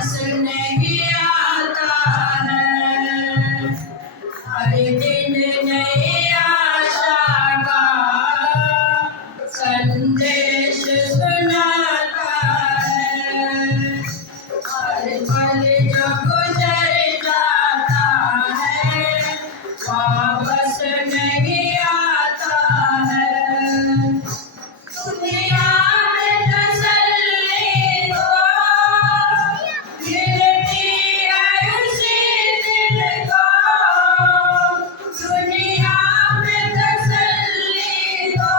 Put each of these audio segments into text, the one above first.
नहीं आता है, हर दिन नई आशा का संदेश सुनाता है। हर पल जो गुजर जाता है वापस नहीं आता है। दुनिया में तसल्ली तो मिलती है उसी दिल को, दुनिया में तसल्ली तो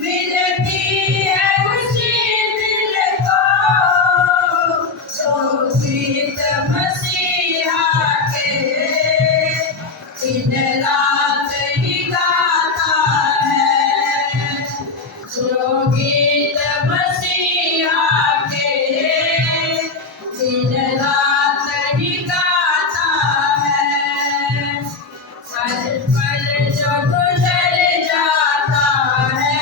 मिलती है उसी दिल को, जो गीत मसीहा के दिन रात ही गाता है, जो गीत मसीहा के दिन रात ही गाता है। हर पल जो गुजर जाता है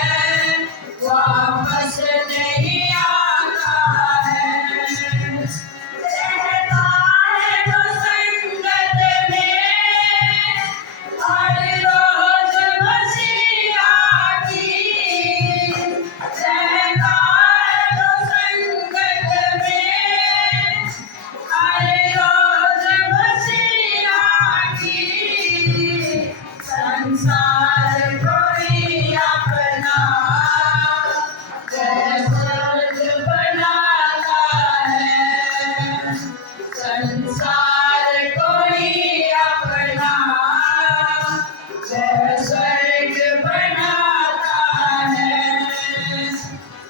वापस नहीं आता है। रहता है जो संगत में हर रोज मसीहा की, रहता है जो संगत में हर रोज मसीहा की। संसार कोई अपना स्वर्ग बनाता है, संसार कोई अपना स्वर्ग बनाता है।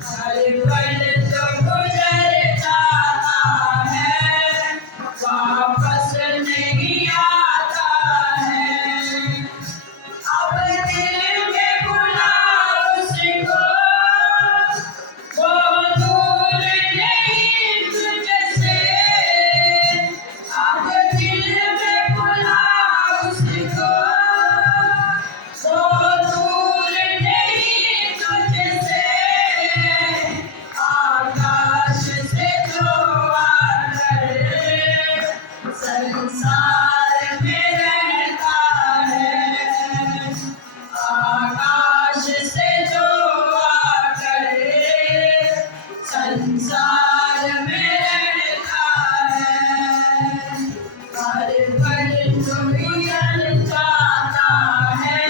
हर पल जो गुजर जाता है वापस नहीं आता है। अब दिल में बुला उसको, वो दूर नहीं तुझसे। अब दिल में बुला उसको, वो दूर नहीं तुझसे। आकाश से जो आकर संसार में रहता है, आकाश से जो आकर संसार में रहता है। हर पल जो गुजर जाता है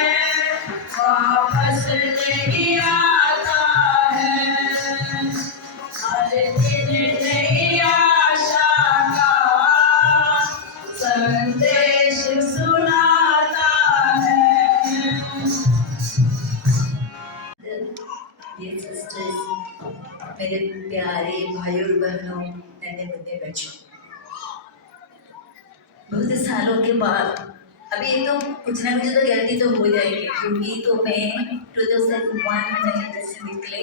वापस नहीं आता है। हर दिन नई आशा का संदेश सुनाता है। ये सिस्टर्स, मेरे प्यारे भाइयों और बहनों, नन्हे मुन्ने बच्चों, बहुत सालों के बाद अभी तो कुछ ना कुछ तो गलती तो हो जाएगी, क्योंकि तो मैं 2001 में जैसे निकले,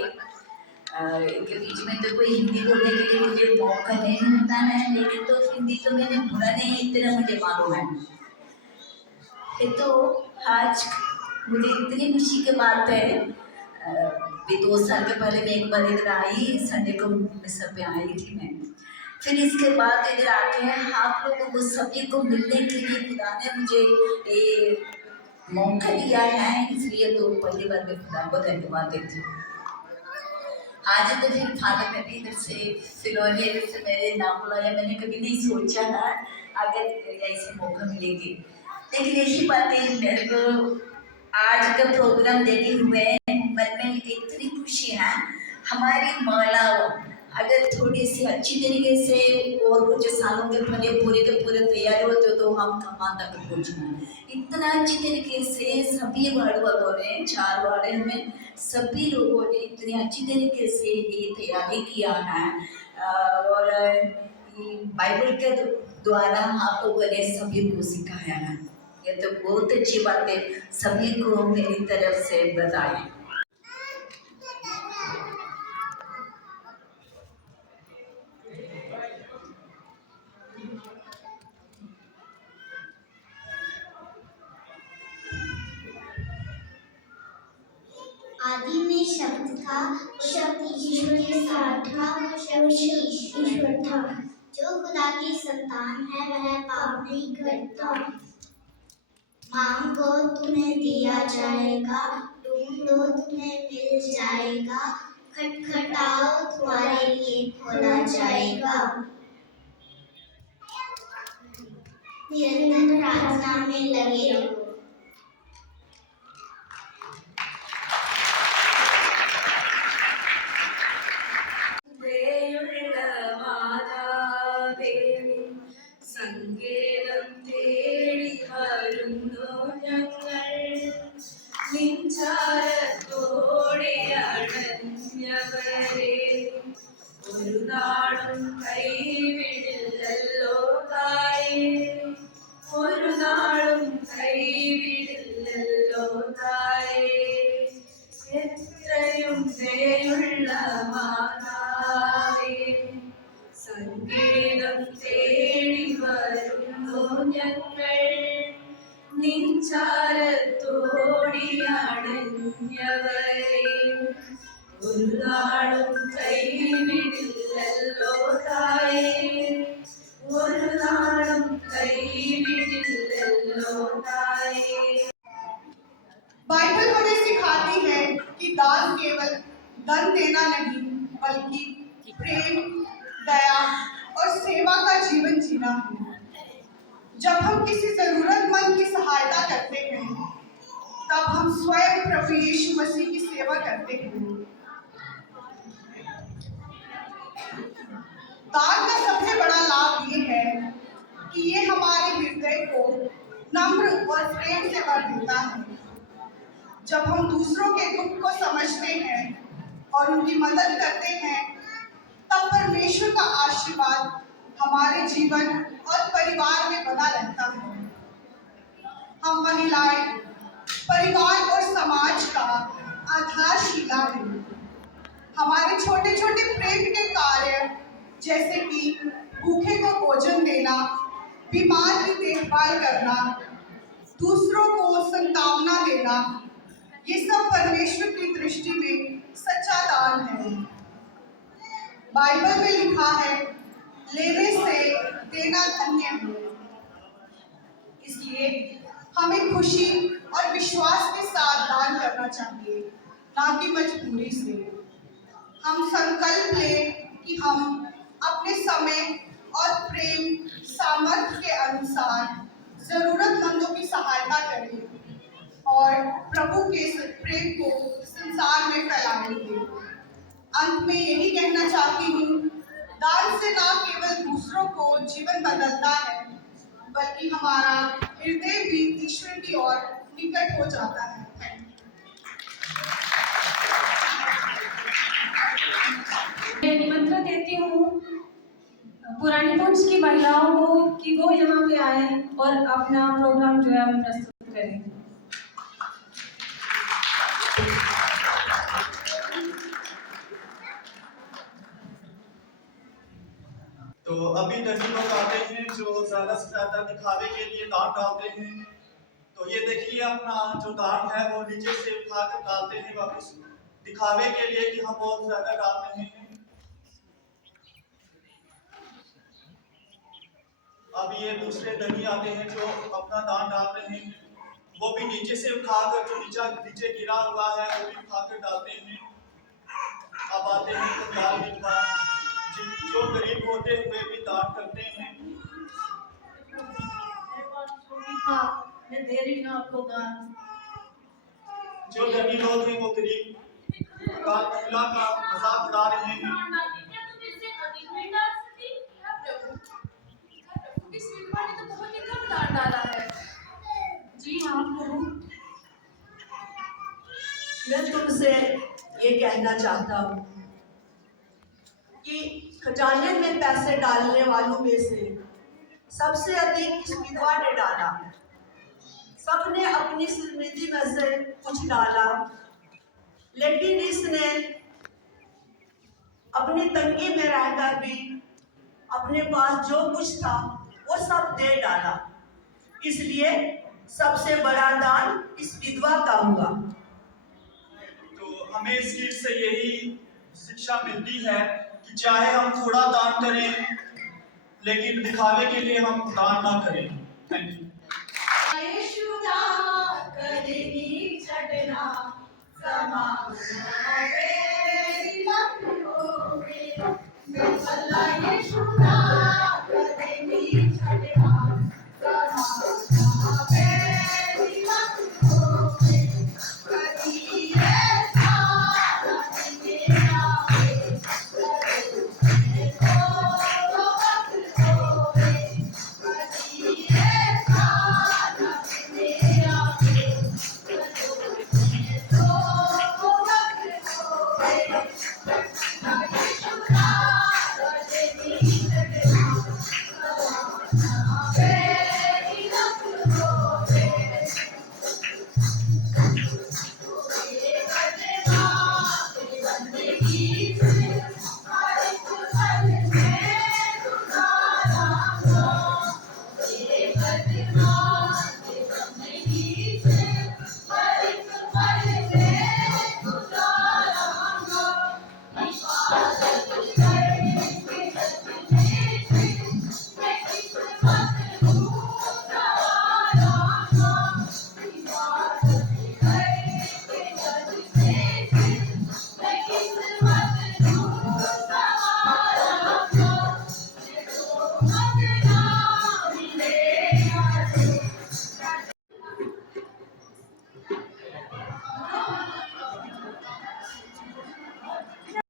इनके बीच में तो कोई हिंदी बोलने के लिए मुझे मौका नहीं मिलता है, लेकिन तो हिंदी तो मैंने भूला नहीं, इतना मुझे मालूम है। तो आज मुझे इतनी खुशी की बात है, भी 2 साल के पहले मैं एक बार इधर आई, संडे को सब पे आई थी मैं। फिर इसके बाद इधर आके आप लोगों को सभी को मिलने के लिए खुदा ने मुझे ये मौका दिया है, इसलिए तो पहली बार मैं खुदा को धन्यवाद देती हूँ। आज तो फिर फादर ने भी इधर से फिलौने से मेरे नाम बुलाया, मैंने कभी नहीं सोचा था अगर ऐसे मौका मिलेगी, लेकिन ऐसी बातें मेरे को आज का प्रोग्राम देखे हुए मन में इतनी खुशी है। हमारी महिलाओं अगर थोड़ी सी अच्छी तरीके से और कुछ सालों के पूरे के पूरे तैयार होते तो हम कहाँ तक पहुँचना। इतना अच्छी तरीके से सभी वार्ड वालों ने, 4 वार्ड में सभी लोगों ने इतनी अच्छी तरीके से ये तैयारी किया है, और बाइबल के द्वारा आप लोगों ने सभी को सिखाया है। ये तो बहुत अच्छी बात है, सभी को मेरी तरफ से बधाई। आदि में शब्द था, वो शब्द ईश्वर के साथ था, वो ईश्वर था। जो खुदा की संतान है वह पाप नहीं करता। मांगो तुम्हें दिया जाएगा, ढूंढो तुम्हें मिल जाएगा, खटखटाओ तुम्हारे लिए खोला जाएगा। निरंतर प्रार्थना में लगे रहो। ദയുള്ള മാതാവേ, സങ്കേതം തേടി വരുന്നു ഞങ്ങൾ. നിൻചാരത്തോടെ അണഞ്ഞവരെ ഒരു നാളും കൈവിടില്ലല്ലോ തായേ, ഒരു നാളും കൈവിടില്ലല്ലോ തായേ. എത്രയും ദയുള്ള മാതാവേ, സംഗീതം തേടി വരുന്നു ഞങ്ങൾ. നിൻചാരത്തോടി അണഞ്ഞവരെ ഒരു നാളും കൈവിടില്ലല്ലോ തായേ, ഒരു നാളും കൈവിടില്ലല്ലോ തായേ. बाइबल हमें सिखाती है कि दान केवल धन देना नहीं बल्कि प्रेम, दया और सेवा का जीवन जीना है। जब हम किसी जरूरतमंद की सहायता करते हैं तब हम स्वयं प्रभु यीशु मसीह की सेवा करते हैं। दान का सबसे बड़ा लाभ ये है कि ये हमारे हृदय को नम्र और प्रेम से भर देता है। जब हम दूसरों के दुख को समझते हैं और उनकी मदद करते हैं तब परमेश्वर का आशीर्वाद हमारे जीवन और परिवार में बना रहता है। हम महिलाएं परिवार और समाज का आधारशिला हैं। हमारे छोटे छोटे प्रेम के कार्य जैसे कि भूखे को भोजन देना, बीमार की देखभाल करना, दूसरों को सांत्वना देना, ये सब परमेश्वर की दृष्टि में सच्चा दान है। बाइबल में लिखा है, लेने से देना धन्य है। इसलिए हमें खुशी और विश्वास के साथ दान करना चाहिए, ना कि मजबूरी से। हम संकल्प लें कि हम अपने समय और प्रेम सामर्थ्य के अनुसार जरूरतमंदों की सहायता करें और प्रभु के प्रेम को संसार में फैलाएंगे। अंत में यही कहना चाहती हूँ, दान से न केवल दूसरों को जीवन बदलता है बल्कि हमारा हृदय भी ईश्वर की ओर निकट हो जाता है। मैं निमंत्रण देती हूँ पुरानी पुंछ की महिलाओं को कि वो यहाँ पे आए और अपना प्रोग्राम जो है वो प्रस्तुत करें। तो अभी धनी लोग आते हैं जो ज्यादा से ज्यादा दिखावे के लिए दान डालते हैं। तो ये देखिए अपना जो दान है वो नीचे से उठा कर डालते हैं वापस, दिखावे के लिए कि हम बहुत ज्यादा डाल रहे हैं। अब ये दूसरे धनी आते हैं जो अपना दान डाल रहे हैं, वो भी नीचे से उठाकर जो नीचे गिरा हुआ है वो भी उठाकर डालते हैं। अब आते हैं तो दयाल विधवा जो गरीब होते हुए भी दान करते हैं। हाँ, मैं दे रही हूँ आपको दान। जो धनी लोग हैं वो गरीब का महिला का मजाक उड़ा रहे हैं। इस विधवा ने तो बहुत ही कम दान डाला है। जी हाँ प्रभु। मैं तुमसे ये कहना चाहता हूँ कि खजाने में पैसे डालने वालों में से सबसे अधिक इस विधवा ने डाला। सबने अपनी समृद्धि में से कुछ डाला, लेकिन इसने अपनी तंगी में रहकर भी अपने पास जो कुछ था वो सब दे डाला। इसलिए सबसे बड़ा दान इस विधवा का हुआ। तो हमें इस गीत से यही शिक्षा मिलती है कि चाहे हम थोड़ा दान करें, लेकिन दिखावे के लिए हम दान ना करें। Thank you. Mother